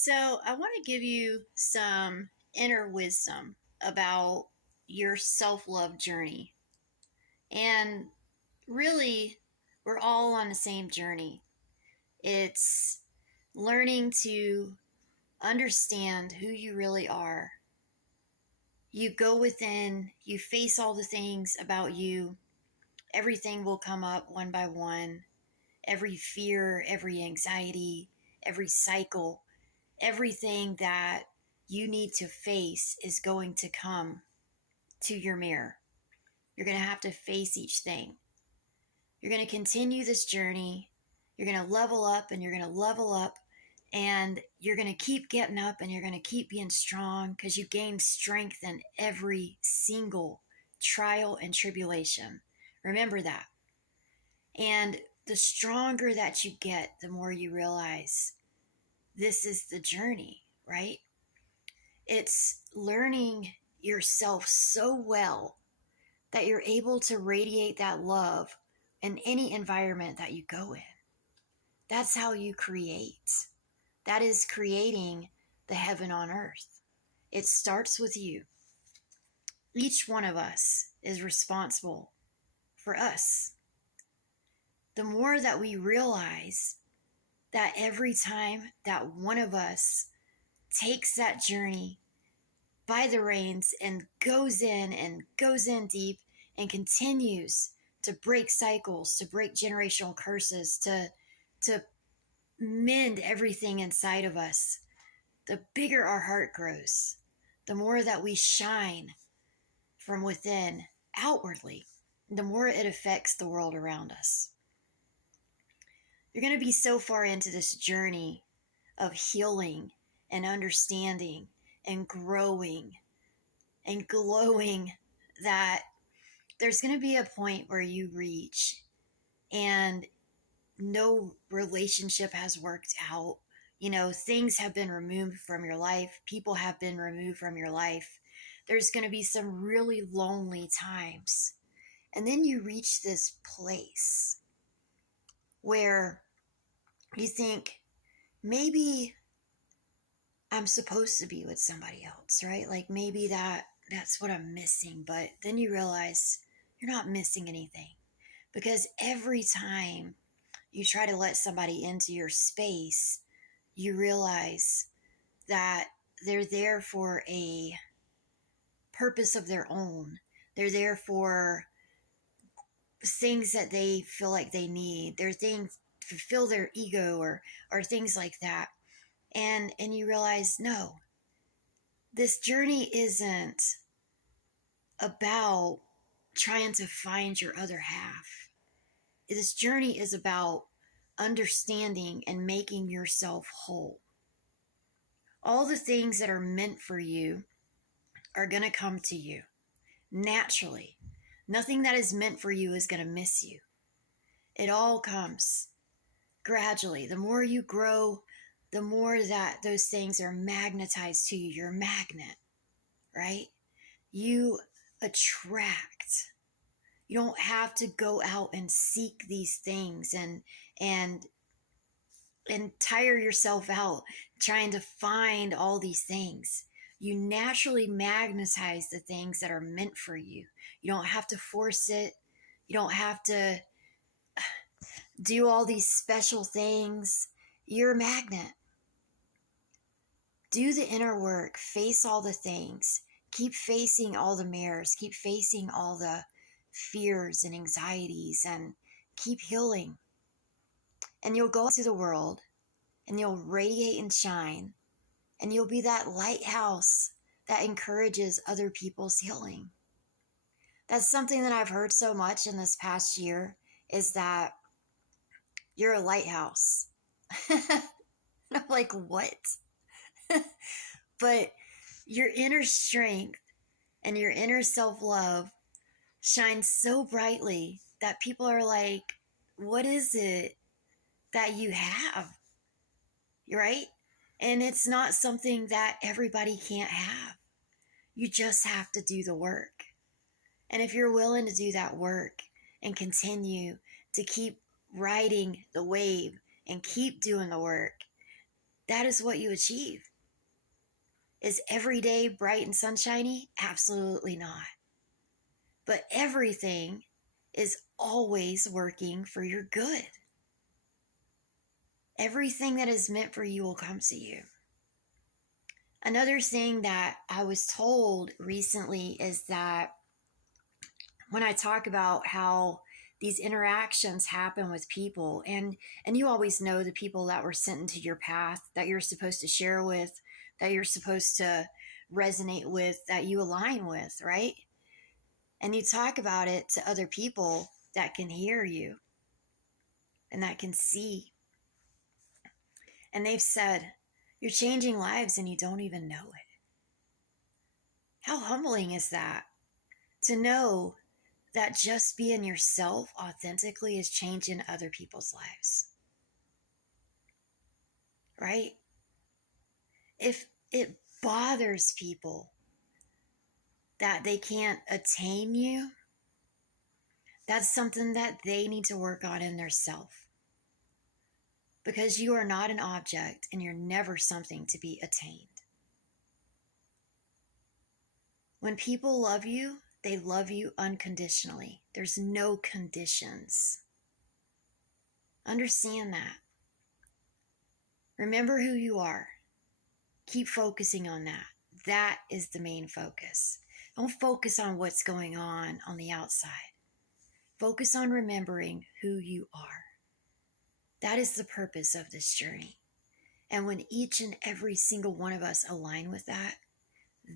So, I want to give you some inner wisdom about your self love journey. And really, we're all on the same journey. It's learning to understand who you really are. You go within, you face all the things about you. Everything will come up one by one. Every fear, every anxiety, every cycle, everything that you need to face is going to come to your mirror. You're going to have to face each thing. You're going to continue this journey. You're going to level up and you're going to level up and you're going to keep getting up and you're going to keep being strong because you gain strength in every single trial and tribulation. Remember that. And the stronger that you get, the more you realize this is the journey, right? It's learning yourself so well that you're able to radiate that love in any environment that you go in. That's how you create. That is creating the heaven on earth. It starts with you. Each one of us is responsible for us. The more that we realize that every time that one of us takes that journey by the reins and goes in deep and continues to break cycles, to break generational curses, to mend everything inside of us, the bigger our heart grows, the more that we shine from within outwardly, the more it affects the world around us. You're going to be so far into this journey of healing and understanding and growing and glowing that there's going to be a point where you reach and no relationship has worked out. You know, things have been removed from your life, people have been removed from your life. There's going to be some really lonely times. And then you reach this place where you think, maybe I'm supposed to be with somebody else, right? Like maybe that's what I'm missing. But then you realize you're not missing anything because every time you try to let somebody into your space, you realize that they're there for a purpose of their own. They're there for things that they feel like they need. They're things to fulfill their ego or things like that. And you realize, no, this journey isn't about trying to find your other half. This journey is about understanding and making yourself whole. All the things that are meant for you are going to come to you naturally. Nothing that is meant for you is going to miss you. It all comes gradually. The more you grow, the more that those things are magnetized to you. You're a magnet, right? You attract. You don't have to go out and seek these things and tire yourself out trying to find all these things. You naturally magnetize the things that are meant for you. You don't have to force it. You don't have to do all these special things. You're a magnet. Do the inner work, face all the things, keep facing all the mirrors, keep facing all the fears and anxieties, and keep healing. And you'll go into the world and you'll radiate and shine, and you'll be that lighthouse that encourages other people's healing. That's something that I've heard so much in this past year, is that you're a lighthouse. I'm like, what? But your inner strength and your inner self-love shines so brightly that people are like, what is it that you have? Right? And it's not something that everybody can't have. You just have to do the work. And if you're willing to do that work and continue to keep riding the wave and keep doing the work, that is what you achieve. Is every day bright and sunshiny? Absolutely not. But everything is always working for your good. Everything that is meant for you will come to you. Another thing that I was told recently is that when I talk about how these interactions happen with people, and you always know the people that were sent into your path that you're supposed to share with, that you're supposed to resonate with, that you align with, right? And you talk about it to other people that can hear you and that can see. And they've said, you're changing lives and you don't even know it. How humbling is that? To know that just being yourself authentically is changing other people's lives. Right? If it bothers people that they can't attain you, that's something that they need to work on in their self. Because you are not an object and you're never something to be attained. When people love you, they love you unconditionally. There's no conditions. Understand that. Remember who you are. Keep focusing on that. That is the main focus. Don't focus on what's going on the outside. Focus on remembering who you are. That is the purpose of this journey. And when each and every single one of us align with that,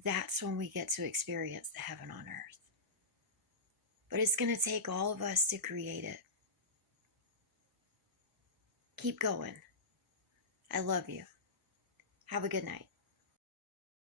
that's when we get to experience the heaven on earth. But it's going to take all of us to create it. Keep going. I love you. Have a good night.